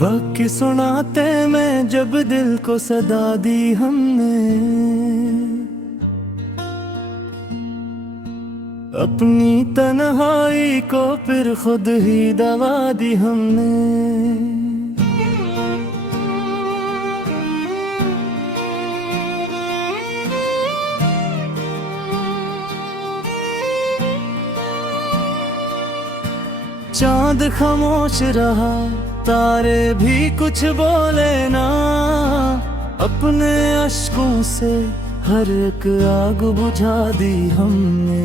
वाक्य सुनाते में जब दिल को सदा दी हमने, अपनी तन्हाई को फिर खुद ही दवा दी हमने। चांद खामोश रहा, तारे भी कुछ बोले ना, अपने अश्कों से हर एक आग बुझा दी हमने।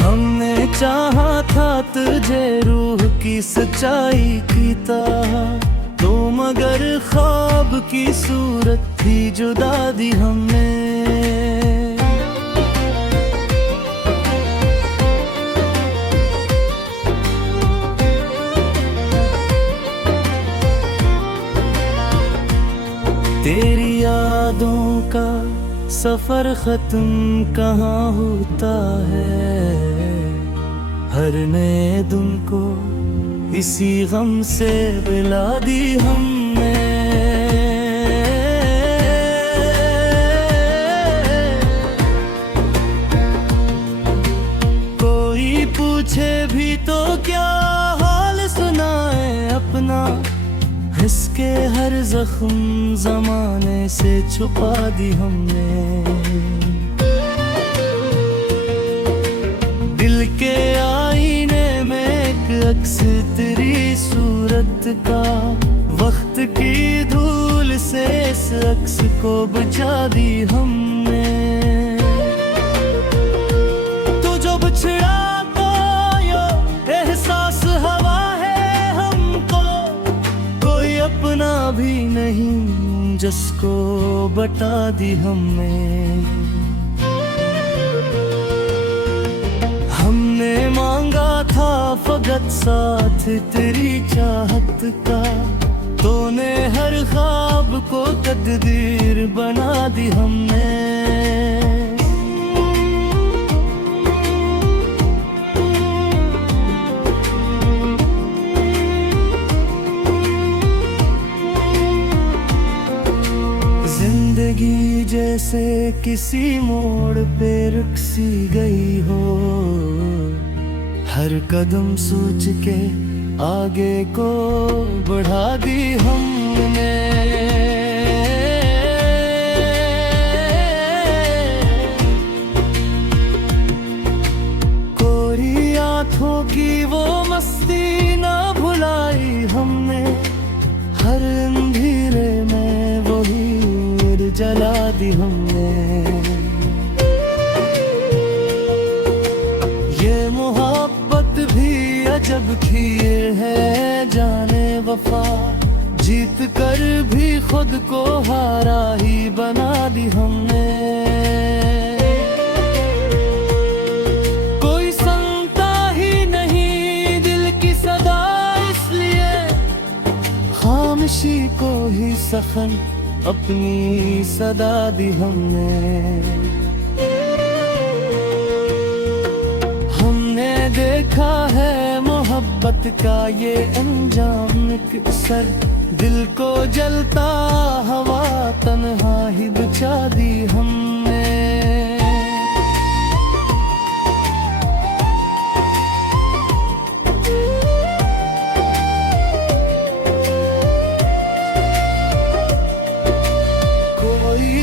हमने चाहा था तुझे रूह की सच्चाई की तरह, तो मगर ख्वाब की सूरत थी जुदा दी हमने। तेरी यादों का सफर खत्म कहाँ होता है, हर नए दिन को इसी गम से मिला दी हमने। कोई पूछे भी तो क्या हाल सुनाए अपना, इसके हर जख्म जमाने से छुपा दी हमने। दिल के आईने में एक अक्स तेरी सूरत का, वक्त की धूल से इस अक्स को बुझा दी हमने। तू जो बिछड़ा तो यो एहसास हवा है हमको, कोई अपना भी नहीं जिसको बता दी हमने। हमने मांगा था फकत साथ तेरी चाहत का, तूने हर ख्वाब को तकदीर बना दी हमने। जिंदगी जैसे किसी मोड़ पे रुक सी गई हो, हर कदम सोच के आगे को बढ़ा दी हमने। कोरी आंखों की वो मस्ती ना भुलाई हमने, हर अंधेरे में वही जला दी हमने। ये मोहब्बत भी अजब थी, ये है जाने वफा, जीत कर भी खुद को हारा ही बना दी हमने। कोई सुनता ही नहीं दिल की सदा, इसलिए खामोशी को ही सखन अपनी सदा दी हमने। हमने देखा है मोहब्बत का ये अंजाम अक्सर, दिल को जलता हवा तन्हा ही बुझा दी हमने।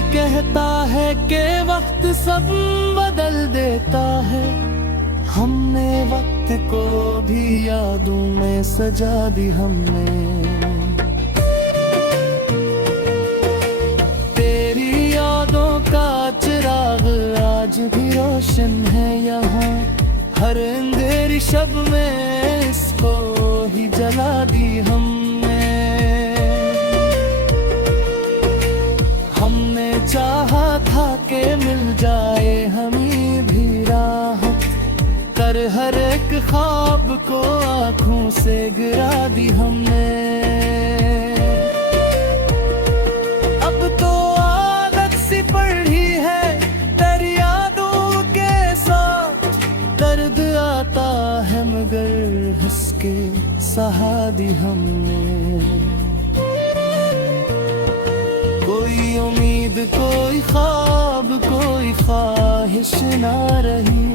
कहता है कि वक्त सब बदल देता है, हमने वक्त को भी यादों में सजा दी हमने। तेरी यादों का चिराग आज भी रोशन है यहाँ, हर अंधेरी शब में इसको ही जला दी हमने। चाहा था कि मिल जाए हमें भी राहत, कर हर एक ख्वाब को आँखों से गिरा दी हमने। अब तो आदत सी पड़ी है तेरी यादों के साथ, दर्द आता है मगर हंस के कोई ख्वाब कोई ख्वाहिश ना रही,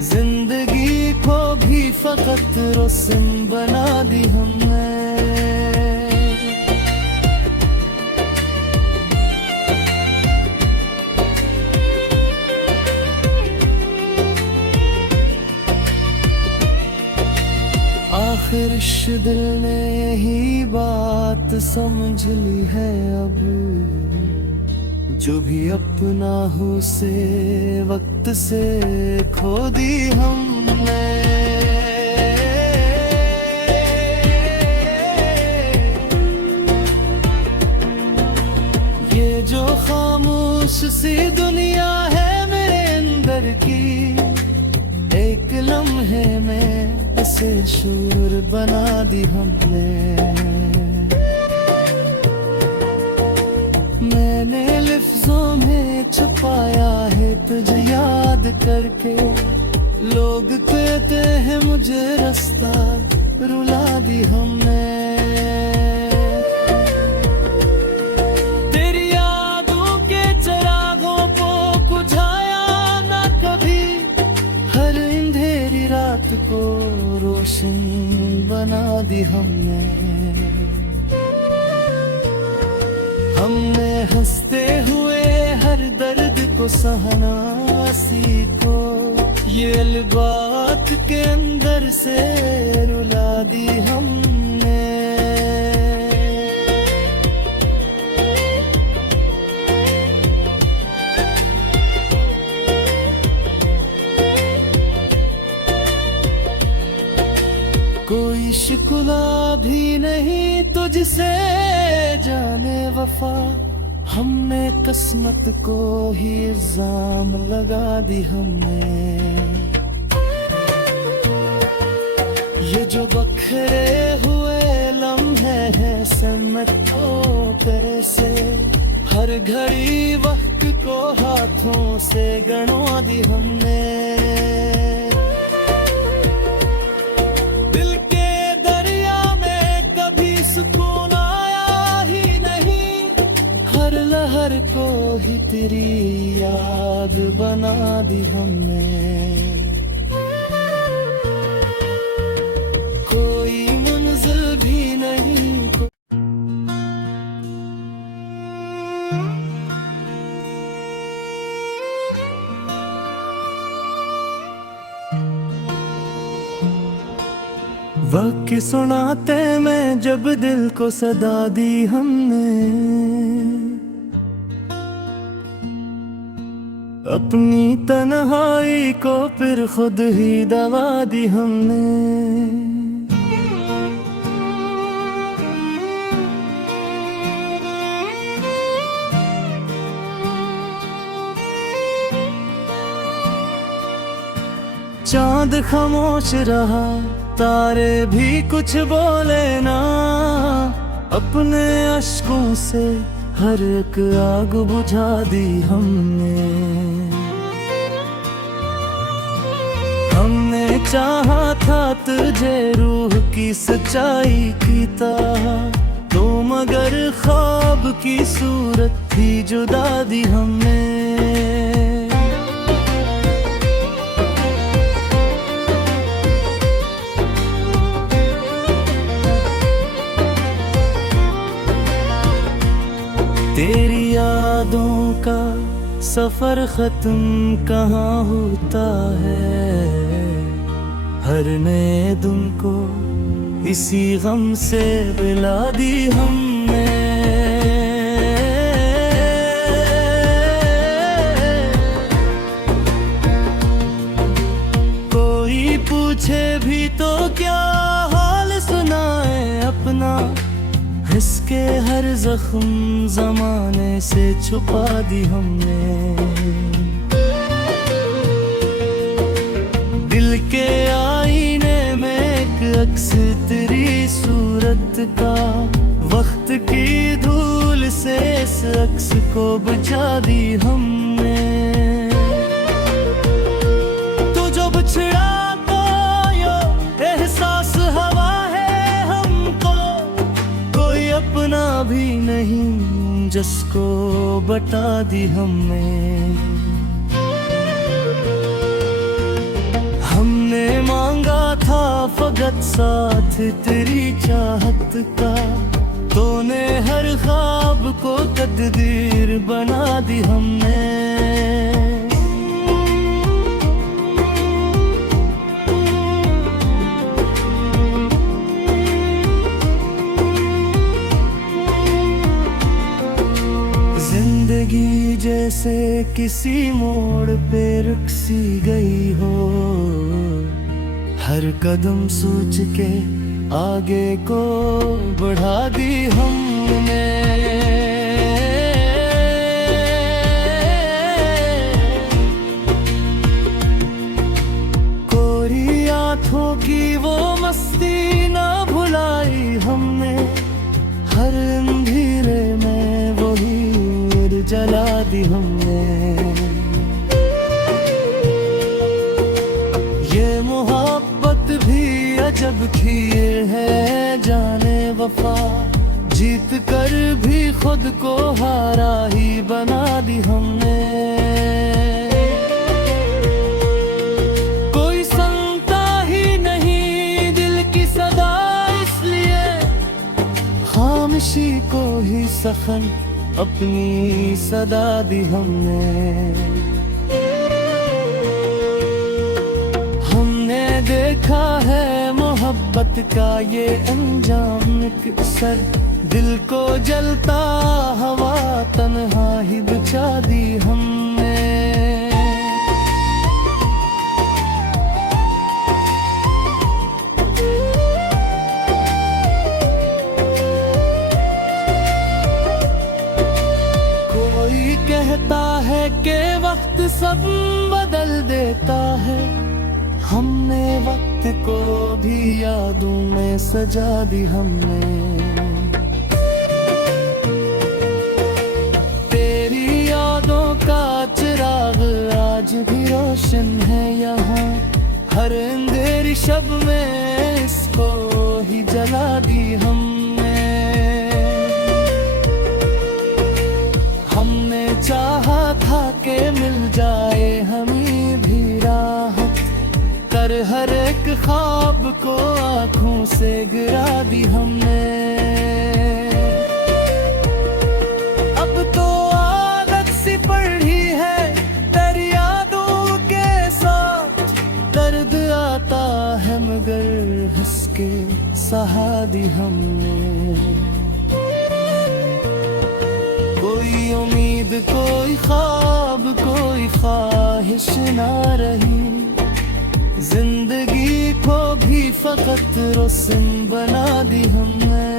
जिंदगी को भी फकत रस्म बना दी हमने। आखिर इस दिल ने यही बात समझ ली है अब, जो भी अपना हो से वक्त से खो दी हमने। ये जो खामोश सी दुनिया है मेरे अंदर की, एक लम्हे में इसे शोर बना दी हमने। मैंने लफ्जों में छुपाया है तुझे याद करके, लोग कहते हैं मुझे रास्ता रुला दी हमने। तेरी यादों के चिरागों को बुझाया ना कभी, हर अंधेरी रात को रोशन बना दी हमने। हमने हंसते हुए हर दर्द को सहना सीखो, ये अलबात के अंदर से रुला दी हमने। कोई शिकवा भी नहीं तुझसे जाने वफा, हमने किस्मत को ही इल्जाम लगा दी हमने। ये जो बखरे हुए लम्हे हैं सिमटो कैसे, हर घड़ी वक्त को हाथों से गंवा दी हमने। दिल के दरिया में कभी सुकून आया ही नहीं, हर लहर को ही तेरी याद बना दी हमने। कोई मंजिल भी नहीं वाक्य सुनाते में जब दिल को सदा दी हमने, अपनी तन्हाई को फिर खुद ही दवा दी हमने। चांद खामोश रहा, तारे भी कुछ बोले ना, अपने अश्कों से हर एक आग बुझा दी हमने। हमने चाहा था तुझे रूह की सच्चाई की तरह, तो मगर ख्वाब की सूरत थी जुदा दी हमने। तेरी यादों का सफर खत्म कहाँ होता है, हर नए दिन को इसी गम से मिला दी हमने। कोई पूछे भी तो क्या हाल सुनाए अपना, इसके हर जख्म जमाने से छुपा दी हमने। दिल के आईने में एक अक्स तेरी सूरत का, वक्त की धूल से इस अक्स को बुझा दी हमने। तू जो बिछड़ा तो यो एहसास हवा है हमको, कोई अपना भी नहीं जिसको बता दी हमने मांगा था फकत साथ तेरी चाहत का तूने हर ख्वाब को तकदीर बना दी हमने जिंदगी जैसे किसी मोड़ पे रुक सी गई हो हर कदम सोच के आगे को बढ़ा दी हमने कोरी आंखों की वो मस्ती ना भुलाई हमने हर अंधेरे में वही जला दी हमने जब किए है जाने वफा जीत कर भी खुद को हारा ही बना दी हमने कोई सुनता ही नहीं दिल की सदा इसलिए खामोशी को ही सखन अपनी सदा दी हमने देखा है मोहब्बत का ये अंजाम अक्सर दिल को जलता हवा तन्हा ही बचा दी हमने कोई कहता है कि वक्त सब बदल देता है हमने वक्त को भी यादों में सजा दी हमने तेरी यादों का चिराग आज भी रोशन है यहाँ हर अंधेरी शब में इसको ही जला दी हमने चाहा था कि मिल जाए हमें भी राहत कर हर एक ख्वाब को आँखों से गिरा दी हमने अब तो आदत सी पड़ी है तेरी यादों के साथ दर्द आता है मगर हंस के सहा दी हमने कोई उम्मीद कोई ख्वाब कोई ख्वाहिश ना रही जिंदगी को भी फकत रोशन बना दी हमने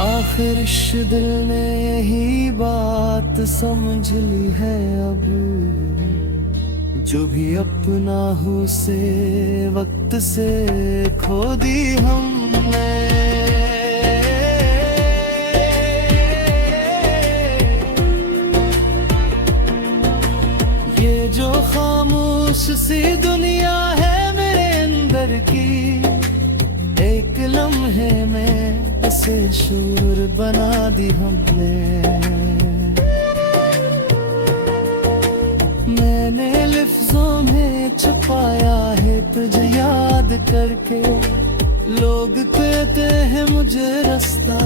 आखिर इस दिल ने यही बात समझ ली है अब जो भी अपना हो से वक्त से खो दी हमने ये जो खामोश सी दुनिया है मेरे अंदर की एक लम्हे में ऐसे शोर बना दी हमने मैंने लफ्जों में छुपाया है तुझे याद करके लोग कहते हैं मुझे रास्ता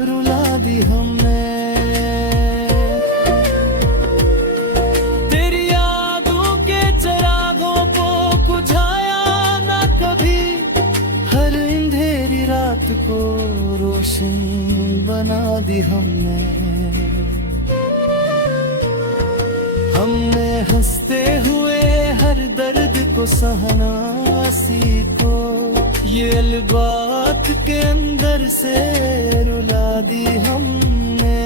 रुला दी हमने तेरी यादों के चिरागों को बुझाया ना कभी हर अंधेरी रात को रोशन बना दी हमने हंसते हुए हर दर्द को सहना सीखो ये अलबात के अंदर से रुला दी हमने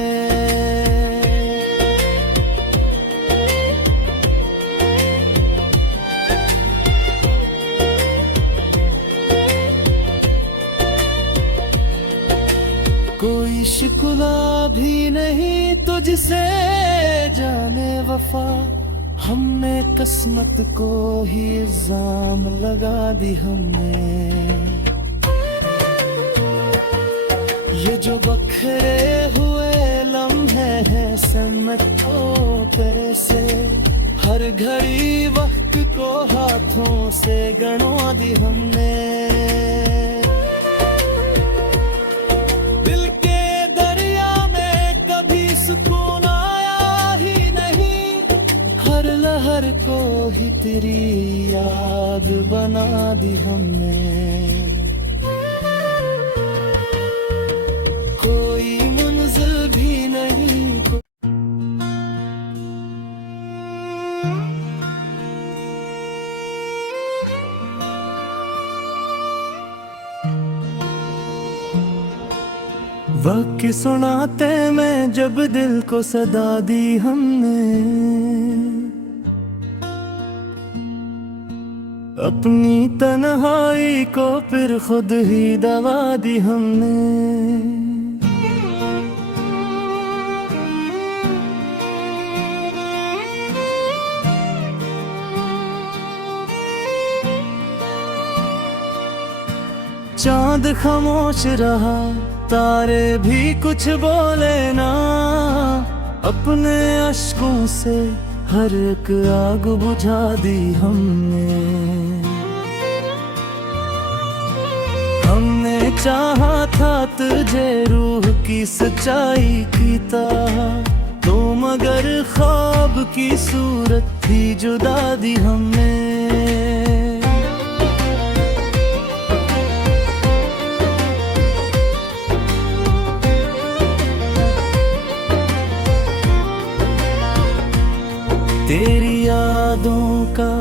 कोई शिकवा भी नहीं तुझसे जाने वफा, हमने किस्मत को ही इल्जाम लगा दी हमने। ये जो बखरे हुए लम्हे हैं सिमटों पे से, हर घड़ी वक्त को हाथों से गंवा दी हमने। दिल के दरिया में कभी सुकून आया ही नहीं, हर लहर को ही तेरी याद बना दी हमने। कोई मंजिल भी नहीं वाक़ई सुनाते में जब दिल को सदा दी हमने, अपनी तन्हाई को फिर खुद ही दवा दी हमने। चांद खामोश रहा, तारे भी कुछ बोले ना, अपने अश्कों से हर एक आग बुझा दी हमने। हमने चाहा था तुझे रूह की सच्चाई की तरह, तो मगर ख्वाब की सूरत भी जुदा दी हमने। तेरी यादों का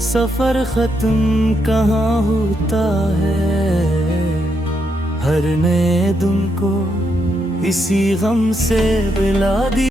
सफर खत्म कहाँ होता है, हर नए दिन को इसी गम से मिला दी।